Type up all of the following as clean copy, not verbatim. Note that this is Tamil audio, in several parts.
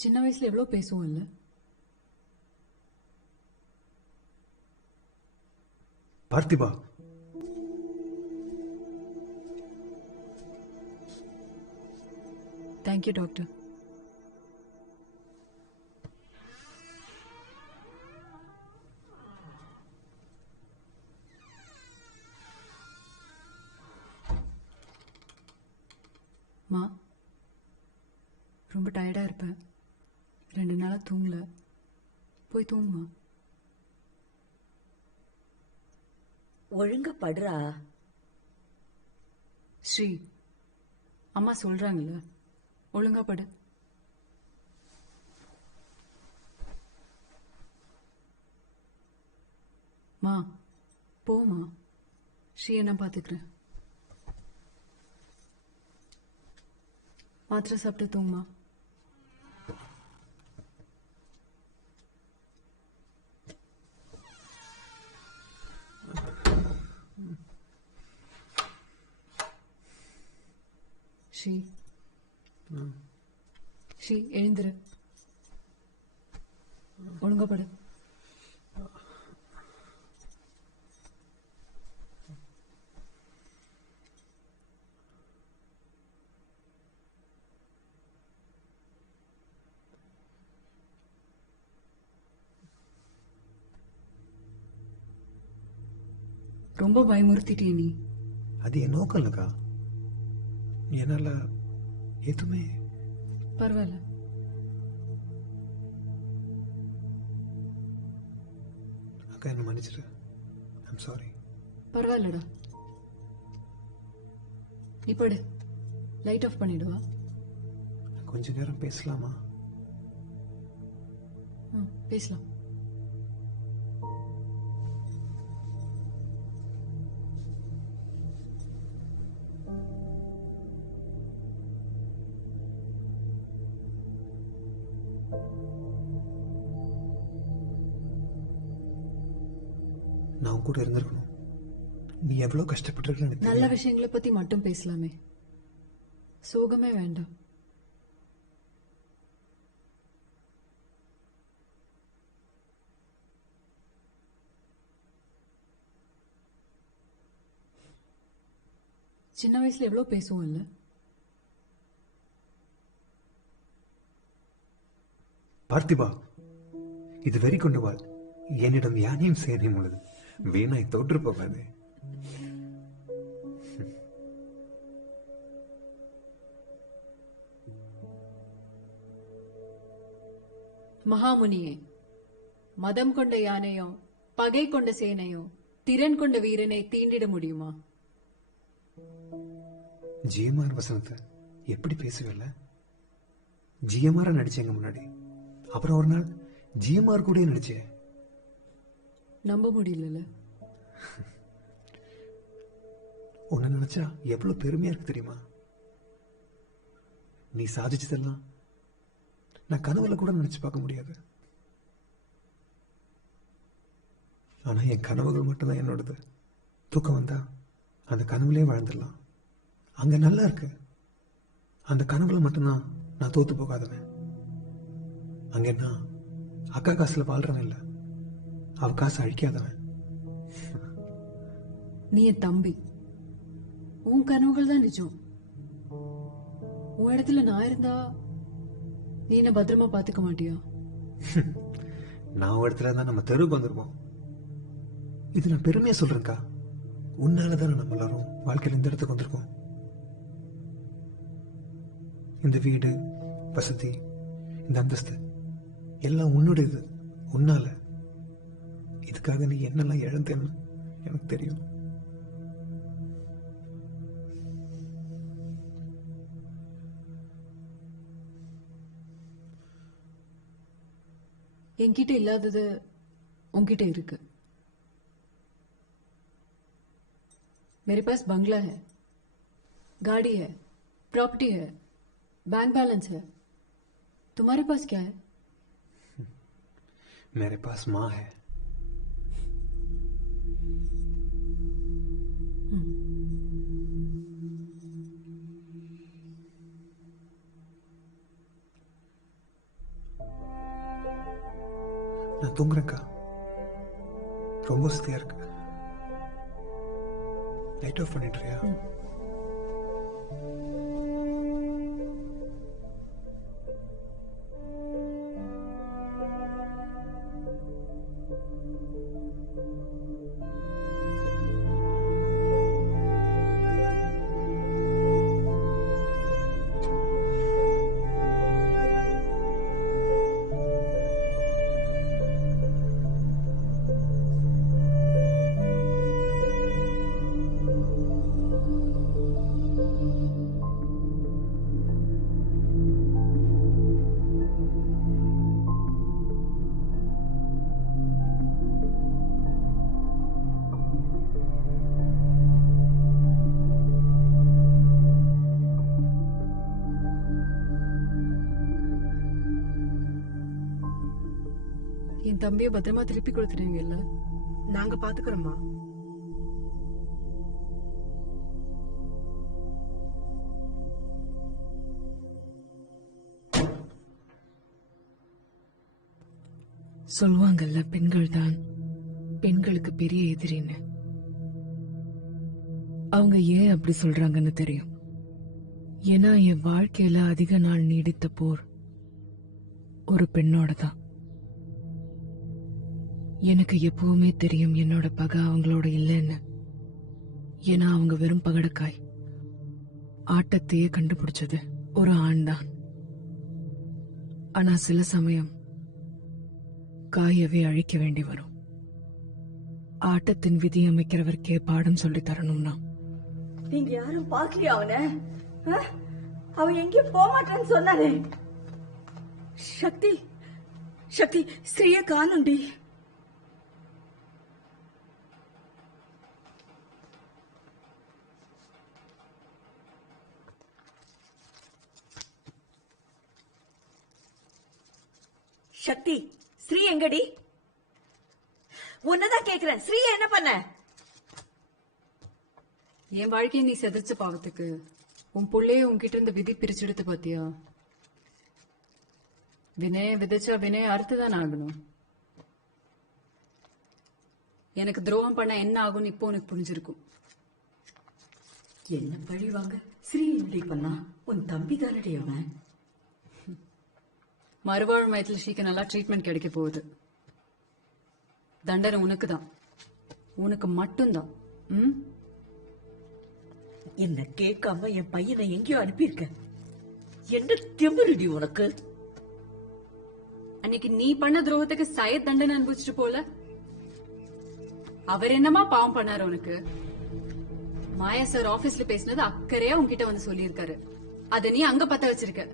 சின்ன வயசுல எவ்வளோ பேசுவோம் இல்ல? பார்த்திபா, தேங்க்யூ டாக்டர். மா, ரொம்ப டயர்டாக இருப்பேன். 2 நாளாக தூங்கல. போய் தூங்குமா. ஒழுங்கா படுறா. ஸ்ரீ, அம்மா சொல்றாங்கல்ல, ஒழுங்கா படு. மா, போமா. ஸ்ரீயை நான் பார்த்துக்கிறேன். மாத்திரை சாப்பிட்டு தூங்குமா. ஸ்ரீ, ஸ்ரீ எழுந்திரு. ஒழுங்கா படு. ரொம்ப பயமுறுத்திட்டே நீ. அது என் நோக்கம் இல்லக்கா. என்னால எதுவுமே. பரவாயில்ல. அக்கா என்ன மன்னிச்சிரு. I'm sorry. பரவாயில்லடா. இப்படி லைட் ஆஃப் பண்ணிடுவா. கொஞ்ச நேரம் பேசலாமா? பேசலாம். நான் கூட இருந்திருக்கணும். நீ எவ்வளவு கஷ்டப்பட்டிருக்க. நல்ல விஷயங்களை பத்தி மட்டும் பேசலாமே. சோகமே வேண்டாம். சின்ன வயசுல எவ்வளவு பேசுவோம் இல்ல? பார்த்திபா, இது வெறி கொண்டு வா. என்னிடம் யானையும் சேனையும் உள்ளது. வீணாய் தோற்று போகாது. மகாமுனியே, மதம் கொண்ட யானையோ பகை கொண்ட சேனையோ திறன் கொண்ட வீரனை தீண்டிட முடியுமா? ஜிஎம்ஆர் வசனத்தை எப்படி பேசுவல? ஜிஎம்ஆர் நடிச்சேங்க முன்னாடி. அப்புறம் ஒரு நாள் ஜிஎம்ஆர் கூட நடிச்சேன். நம்ப முடியல. உன்னை நினைச்சா எவ்வளவு பெருமையா இருக்கு தெரியுமா? நீ சாதிச்சதெல்லாம் நான் கனவுல கூட நினைச்சு பார்க்க முடியாது. ஆனா என் கனவுகள் மட்டும்தான் என்னோடது. தூக்கம் வந்தா அந்த கனவுலயே வாழ்ந்துடலாம். அங்க நல்லா இருக்கு. அந்த கனவுல மட்டும்தான் நான் தோத்து போகாதவன். அங்க என்ன அக்கா காசுல வாழ்றவன் இல்ல, அவ காசு அழிக்காதவன். நீ என் தம்பி. உன் கனவுகள் தான் நிஜம். உன் இடத்துல நான் இருந்தா நீ என்ன பத்திரமா பாத்துக்க மாட்டியா? நான் ஒரு இடத்துல தான் நம்ம தெருவுக்கு வந்திருப்போம். இது நான் பெருமையா சொல்றேன்க்கா. உன்னாலதான் நம்ம எல்லாரும் வாழ்க்கையில இந்த இடத்துக்கு வந்திருக்கோம். இந்த வீடு, வசதி, இந்த அந்தஸ்து எல்லாம் உன்னுடையது. உன்னால. இதுக்காக நீ என்னெல்லாம் இழந்தேன்னு எனக்கு தெரியும். என்கிட்ட இல்லாதது உன்கிட்ட இருக்கு. मेरे पास बंगला है, गाड़ी है, प्रॉपर्टी है, बैंक बैलेंस है. तुम्हारे पास क्या है? मेरे पास माँ है. நான் தூங்குறேன்க்கா. ரொம்ப வசதியா இருக்கு. Light off பண்ணிடுறியா? என் தம்பியை பத்திரமா திருப்பி கொடுத்துருவீங்கல்ல? நாங்க பாத்துக்கிறோம்மா. சொல்லுவாங்கல்ல, பெண்கள் தான் பெண்களுக்கு பெரிய எதிரின்னு. அவங்க ஏன் அப்படி சொல்றாங்கன்னு தெரியும். ஏன்னா என் வாழ்க்கையில அதிக நாள் நீடித்த போர் ஒரு பெண்ணோட தான். எனக்கு எப்பவுமே தெரியும் என்னோட பகை அவங்களோட இல்லைன்னு. ஏன்னா அவங்க வெறும் பகடக்காய். ஆட்டத்தையே கண்டுபிடிச்சது ஒரு ஆண் தான். ஆனா சில சமயம் காயவே அழிக்க வேண்டி வரும். ஆட்டத்தின் விதி அமைக்கிறவருக்கே பாடம் சொல்லி தரணும்னா. நீங்க யாரும் பாக்கலையா அவன? அவன் எங்கேயும் போக மாட்டேன்னு சொன்னானே. சக்தி சக்தி ஸ்ரீய காணுண்டி. சக்தி, ஸ்ரீ எங்கடி? உன்னதான் கேக்குறேன். ஸ்ரீ என்ன பண்ண? என் வாழ்க்கையை நீ செதச்சு பாவத்துக்கு உன் புள்ளைய உன்கிட்ட இருந்து விதி பிரிச்செடுத்து பாத்தியா? வினய விதைச்சா வினய அறுத்துதான் ஆகணும். எனக்கு துரோகம் பண்ண என்ன ஆகும்னு இப்போ உனக்கு புரிஞ்சிருக்கும். என்ன பழி வாங்க ஸ்ரீ இப்படி பண்ணா? உன் தம்பி தானடி அவன். மறுவாழ் மையத்தில் ஸ்ரீக்கு நல்லா ட்ரீட்மெண்ட் கிடைக்க போகுது. தண்டனை உனக்கு தான், உனக்கு மட்டும்தான். என்ன கேட்காம என் பையனை எங்கேயோ அனுப்பியிருக்க. என்ன திமிருடி உனக்கு? அன்னைக்கு நீ பண்ண துரோகத்துக்கு சயத் தண்டனை அனுபவிச்சுட்டு போல. அவர் என்னமா பாவம் பண்ணாரு உனக்கு? மாயா சார் ஆபீஸ்ல பேசினது அக்கறையா உன்கிட்ட வந்து சொல்லியிருக்காரு. அத நீ அங்க பத்த வச்சிருக்க.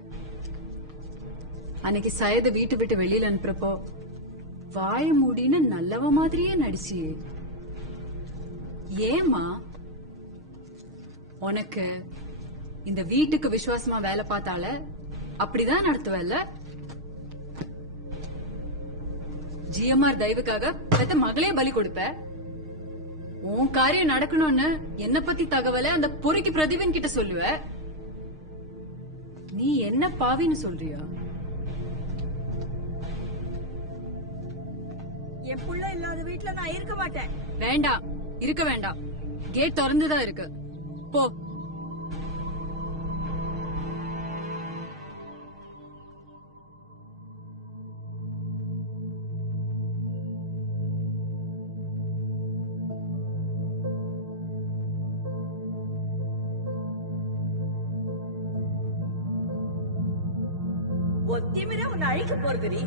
அன்னைக்கு சயத வீட்டு விட்டு வெளியில அனுப்புறப்போ வாய மூடின்னு நல்லவ மாதிரியே நடிச்சு. ஏமா உனக்கு இந்த வீட்டுக்கு விசுவாசமா வேலை பார்த்தால அப்படிதான் நடத்துவல்ல? ஜிஎம்ஆர் தயவுக்காக பெத்த மகளே பலி கொடுப்ப. உன் காரியம் நடக்கணும்னு என்ன பத்தி தகவலை அந்த பொறுக்கி பிரதீபன் கிட்ட சொல்லுவ. நீ என்ன பாவின்னு சொல்றியா? என் புள்ள இல்லாத வீட்டுல நான் இருக்க மாட்டேன். வேண்டாம், இருக்க வேண்டாம். கேட் திறந்துதான் இருக்கு. போ. ஒத்திமிர உன்னை அழிக்க போறதுடி.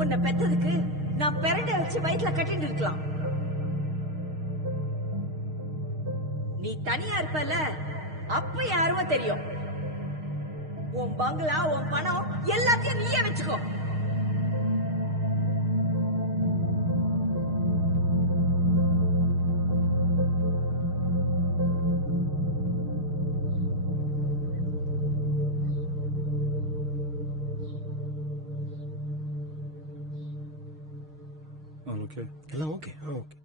உன்னை பெத்ததுக்கு நான் பெரண்ட வச்சு வயிற்றுல கட்டிட்டு இருக்கலாம். நீ தனியா இருப்பல, அப்ப என் அருமை தெரியும். உன் பங்களா, உன் பணம் எல்லாத்தையும் நீயே வச்சுக்கோ. Okay. எல்லாம் ஓகே. ஓகே.